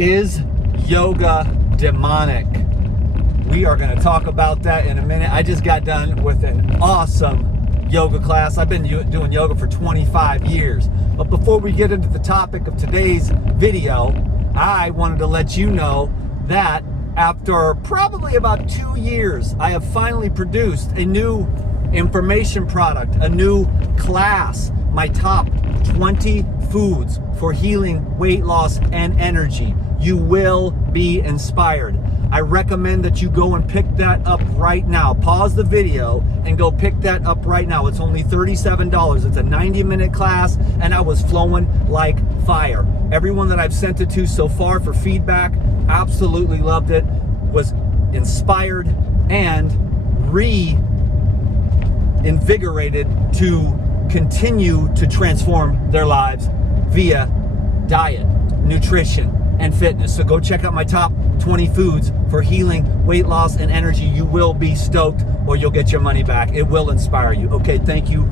Is yoga demonic? We are going to talk about that in a minute. I just got done with an awesome yoga class. I've been doing yoga for 25 years. But before we get into the topic of today's video, I wanted to let you know that after probably about 2 years, I have finally produced a new information product, a new class, my top 20 foods for healing, weight loss, and energy. You will be inspired. I recommend that you go and pick that up right now. Pause the video and go pick that up right now. It's only $37. It's a 90-minute class, and I was flowing like fire. Everyone that I've sent it to so far for feedback absolutely loved it, was inspired, and reinvigorated to continue to transform their lives via diet, nutrition, and fitness. So go check out my top 20 foods for healing, weight loss, and energy. You will be stoked, or you'll get your money back. It will inspire you. Okay, thank you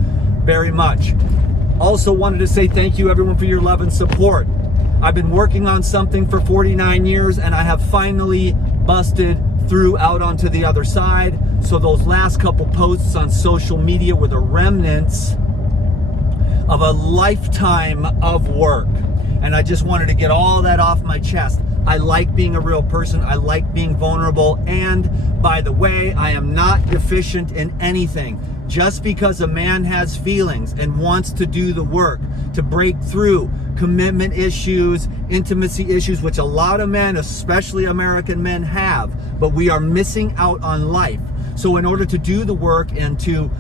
very much. Also wanted to say thank you everyone for your love and support. I've been working on something for 49 years, and I have finally busted through out onto the other side. So those last couple posts on social media were the remnants of a lifetime of work. And I just wanted to get all that off my chest. I like being a real person. I like being vulnerable. And by the way, I am not deficient in anything. Just because a man has feelings and wants to do the work to break through commitment issues, intimacy issues, which a lot of men, especially American men, have, but we are missing out on life. So in order to do the work and to,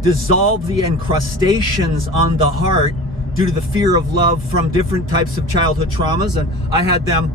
dissolve the incrustations on the heart due to the fear of love from different types of childhood traumas, and I had them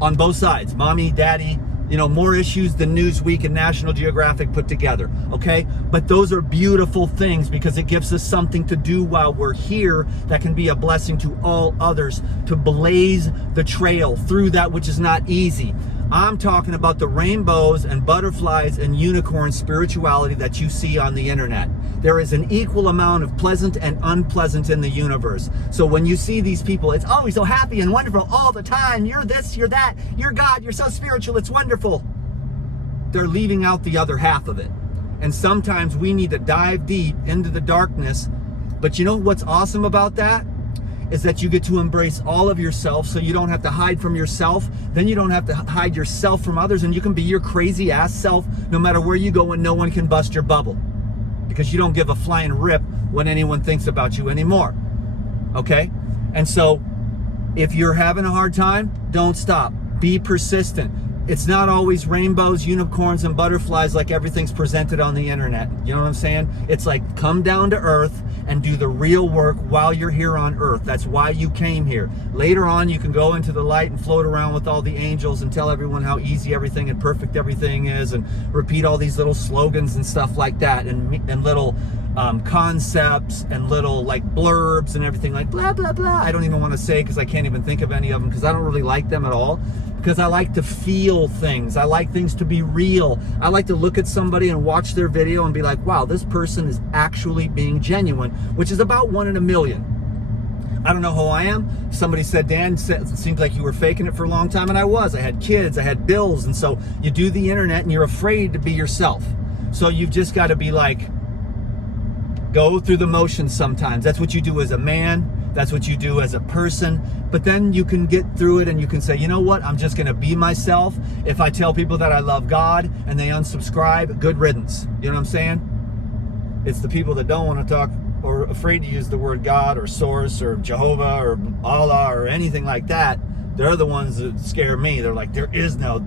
on both sides, mommy, daddy, more issues than Newsweek and National Geographic put together, okay? But those are beautiful things because it gives us something to do while we're here that can be a blessing to all others, to blaze the trail through that which is not easy. I'm talking about the rainbows and butterflies and unicorn spirituality that you see on the internet. There is an equal amount of pleasant and unpleasant in the universe. So when you see these people, it's always so happy and wonderful all the time. You're this, you're that, you're God, you're so spiritual, it's wonderful. They're leaving out the other half of it. And sometimes we need to dive deep into the darkness. But you know what's awesome about that? Is that you get to embrace all of yourself, so you don't have to hide from yourself. Then you don't have to hide yourself from others, and you can be your crazy ass self no matter where you go, and no one can bust your bubble because you don't give a flying rip when anyone thinks about you anymore. Okay? And so if you're having a hard time, don't stop. Be persistent. It's not always rainbows, unicorns, and butterflies like everything's presented on the internet. You know what I'm saying? It's like, come down to earth and do the real work while you're here on earth. That's why you came here. Later on, you can go into the light and float around with all the angels and tell everyone how easy everything and perfect everything is, and repeat all these little slogans and stuff like that, and little concepts and little like blurbs and everything like blah, blah, blah. I don't even want to say because I can't even think of any of them because I don't really like them at all. Because I like to feel things. I like things to be real. I like to look at somebody and watch their video and be like, wow, this person is actually being genuine, which is about 1 in a million. I don't know who I am. Somebody said, Dan, it seems like you were faking it for a long time, and I was. I had kids, I had bills, and so you do the internet and you're afraid to be yourself. So you've just got to be like, go through the motions sometimes. That's what you do as a man. That's what you do as a person. But then you can get through it and you can say, you know what? I'm just going to be myself. If I tell people that I love God and they unsubscribe, good riddance. You know what I'm saying? It's the people that don't want to talk or afraid to use the word God or source or Jehovah or Allah or anything like that. They're the ones that scare me. They're like, there is no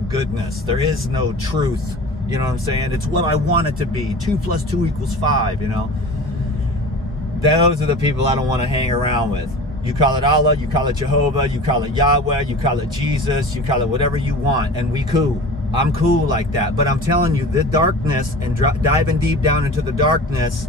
goodness. There is no truth. You know what I'm saying? It's what I want it to be. 2 + 2 = 5, Those are the people I don't want to hang around with. You call it Allah, you call it Jehovah, you call it Yahweh, you call it Jesus, you call it whatever you want, and we cool. I'm cool like that. But I'm telling you, the darkness and diving deep down into the darkness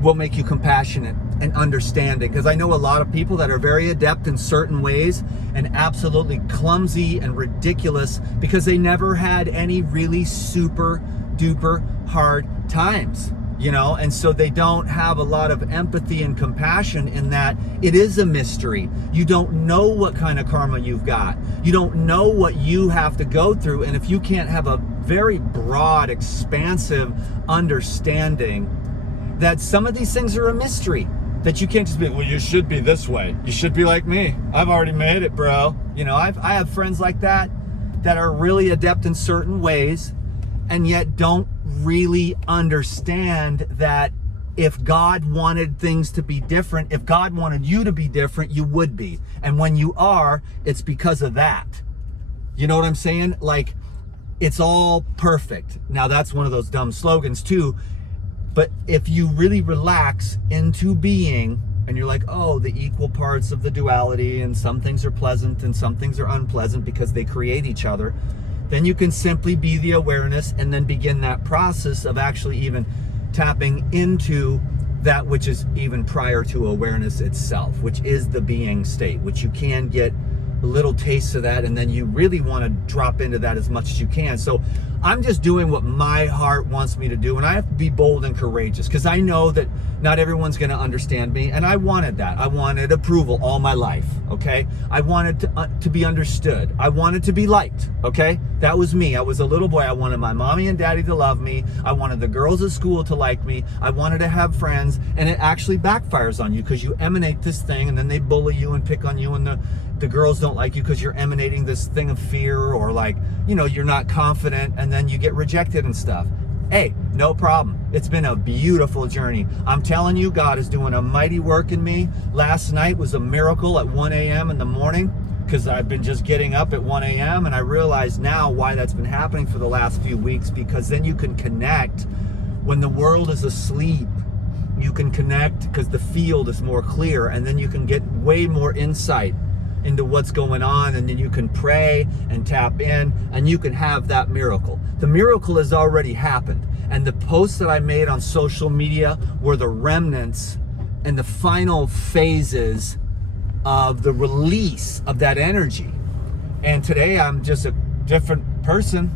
will make you compassionate and understanding. Because I know a lot of people that are very adept in certain ways and absolutely clumsy and ridiculous because they never had any really super duper hard times. you know, and so they don't have a lot of empathy and compassion in that it is a mystery. You don't know what kind of karma you've got. You don't know what you have to go through. And if you can't have a very broad, expansive understanding that some of these things are a mystery, that you can't just be, well, you should be this way. You should be like me. I've already made it, bro. You know, I have friends like that are really adept in certain ways and yet don't really understand that if God wanted things to be different, if God wanted you to be different, you would be. And when you are, it's because of that. You know what I'm saying? Like, it's all perfect. Now, that's one of those dumb slogans too. But if you really relax into being, and you're like, oh, the equal parts of the duality, and some things are pleasant and some things are unpleasant because they create each other, then you can simply be the awareness and then begin that process of actually even tapping into that which is even prior to awareness itself, which is the being state, which you can get a little taste of that, and then you really want to drop into that as much as you can. So I'm just doing what my heart wants me to do, and I have to be bold and courageous because I know that not everyone's going to understand me, and I wanted that. I wanted approval all my life, okay? I wanted to be understood. I wanted to be liked, okay? That was me. I was a little boy. I wanted my mommy and daddy to love me. I wanted the girls at school to like me. I wanted to have friends, and it actually backfires on you because you emanate this thing, and then they bully you and pick on you, and the girls don't like you because you're emanating this thing of fear, or like, you know, you're not confident, and then you get rejected and stuff. Hey, no problem. It's been a beautiful journey. I'm telling you, God is doing a mighty work in me. Last night was a miracle at 1 a.m. in the morning because I've been just getting up at 1 a.m. and I realize now why that's been happening for the last few weeks, because then you can connect when the world is asleep. You can connect because the field is more clear, and then you can get way more insight into what's going on, and then you can pray and tap in, and you can have that miracle. The miracle has already happened, and the posts that I made on social media were the remnants and the final phases of the release of that energy. And today I'm just a different person.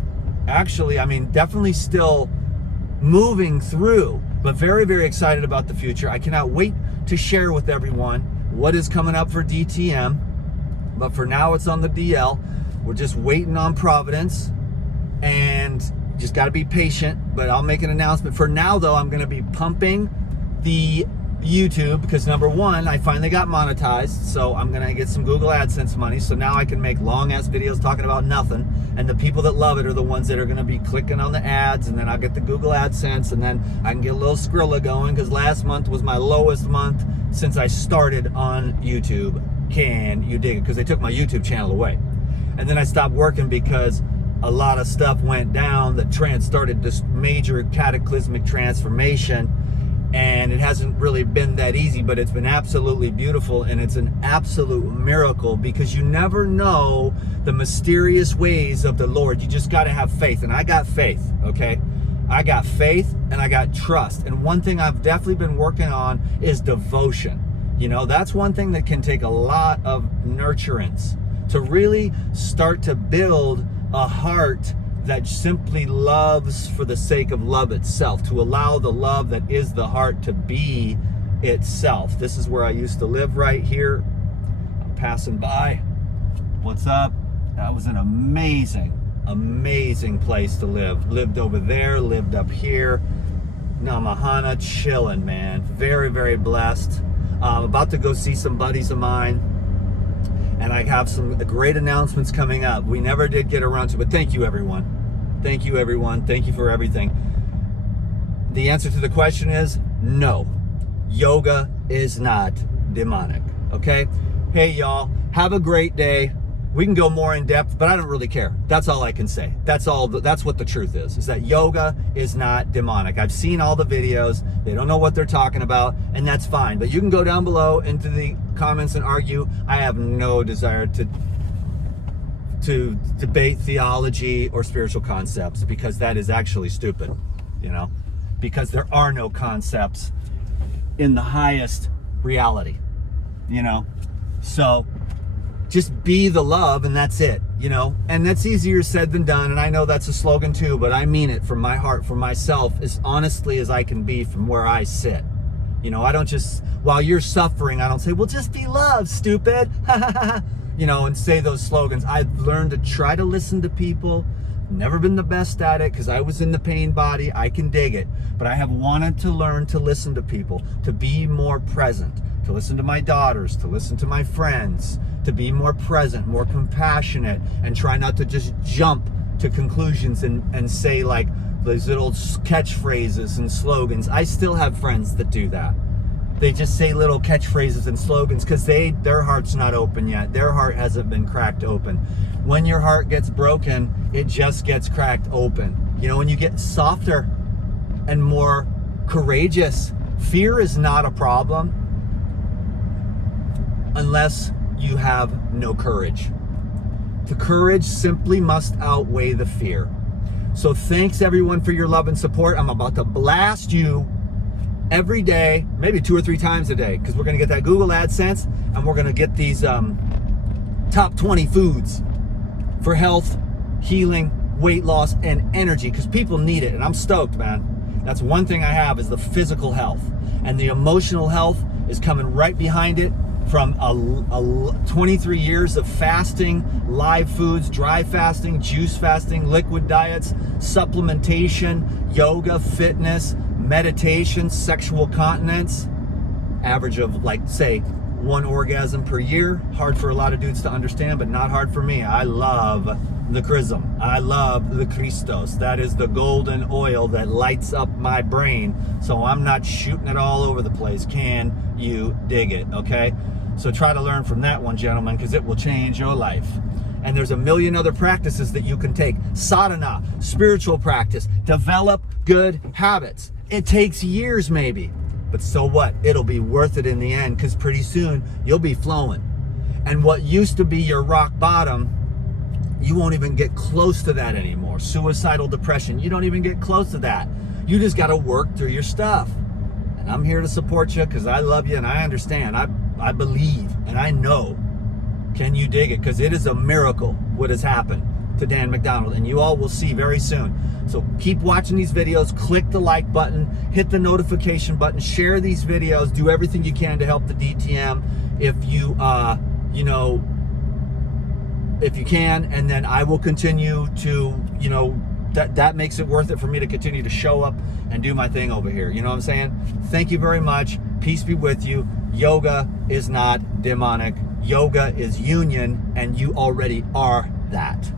Actually, I mean, definitely still moving through, but very, very excited about the future. I cannot wait to share with everyone what is coming up for DTM. But for now, it's on the DL. We're just waiting on Providence, and just got to be patient, but I'll make an announcement. For now, though, I'm going to be pumping the YouTube because, number one, I finally got monetized, so I'm going to get some Google AdSense money, so now I can make long-ass videos talking about nothing, and the people that love it are the ones that are going to be clicking on the ads, and then I'll get the Google AdSense, and then I can get a little Skrilla going, because last month was my lowest month since I started on YouTube. Can you dig it? Because they took my YouTube channel away. And then I stopped working because a lot of stuff went down that started this major cataclysmic transformation, and it hasn't really been that easy, but it's been absolutely beautiful, and it's an absolute miracle because you never know the mysterious ways of the Lord. You just got to have faith, and I got faith, okay? I got faith and I got trust. And one thing I've definitely been working on is devotion. You know, that's one thing that can take a lot of nurturance to really start to build a heart that simply loves for the sake of love itself, to allow the love that is the heart to be itself. This is where I used to live, right here. I'm passing by. What's up? That was an amazing, amazing place to live. Lived over there, lived up here. Namahana, chilling, man. Very, very blessed. I'm about to go see some buddies of mine, and I have some great announcements coming up. We never did get around to, but thank you, everyone. Thank you, everyone. Thank you for everything. The answer to the question is no. Yoga is not demonic, okay? Hey, y'all, have a great day. We can go more in depth, but I don't really care. That's all I can say. That's what the truth is that yoga is not demonic. I've seen all the videos. They don't know what they're talking about, and that's fine. But you can go down below into the comments and argue. I have no desire to debate theology or spiritual concepts, because that is actually stupid, you know, because there are no concepts in the highest reality, you know. So just be the love, and that's it. you know, and that's easier said than done. And I know that's a slogan too, but I mean it from my heart, from myself, as honestly as I can be from where I sit. You know, I don't just, while you're suffering, I don't say, well, just be loved, stupid. You know, and say those slogans. I've learned to try to listen to people. Never been the best at it because I was in the pain body. I can dig it. But I have wanted to learn to listen to people, to be more present, to listen to my daughters, to listen to my friends, to be more present, more compassionate, and try not to just jump to conclusions and say like those little catchphrases and slogans. I still have friends that do that. They just say little catchphrases and slogans because their heart's not open yet. Their heart hasn't been cracked open. When your heart gets broken, it just gets cracked open. You know, when you get softer and more courageous, fear is not a problem unless you have no courage. The courage simply must outweigh the fear. So thanks everyone for your love and support. I'm about to blast you every day, maybe 2 or 3 times a day, because we're going to get that Google AdSense and we're going to get these top 20 foods for health, healing, weight loss, and energy, because people need it. And I'm stoked, man. That's one thing I have is the physical health, and the emotional health is coming right behind it from 23 years of fasting, live foods, dry fasting, juice fasting, liquid diets, supplementation, yoga, fitness, meditation, sexual continence, average of like, say, 1 orgasm per year. Hard for a lot of dudes to understand, but not hard for me. I love the chrism. I love the Christos. That is the golden oil that lights up my brain, so I'm not shooting it all over the place. Can you dig it? Okay? So try to learn from that one, gentlemen, because it will change your life. And there's a million other practices that you can take. Sadhana, spiritual practice, develop good habits. It takes years maybe, but so what? It'll be worth it in the end, because pretty soon you'll be flowing. And what used to be your rock bottom, you won't even get close to that anymore. Suicidal depression, you don't even get close to that. You just got to work through your stuff. And I'm here to support you because I love you and I understand. I believe and I know. Can you dig it? Because it is a miracle what has happened to Dan McDonald, and you all will see very soon. So keep watching these videos, click the like button, hit the notification button, share these videos, do everything you can to help the DTM if you if you can, and then I will continue to, that makes it worth it for me to continue to show up and do my thing over here. You know what I'm saying? Thank you very much. Peace be with you. Yoga is not demonic. Yoga is union, and you already are that.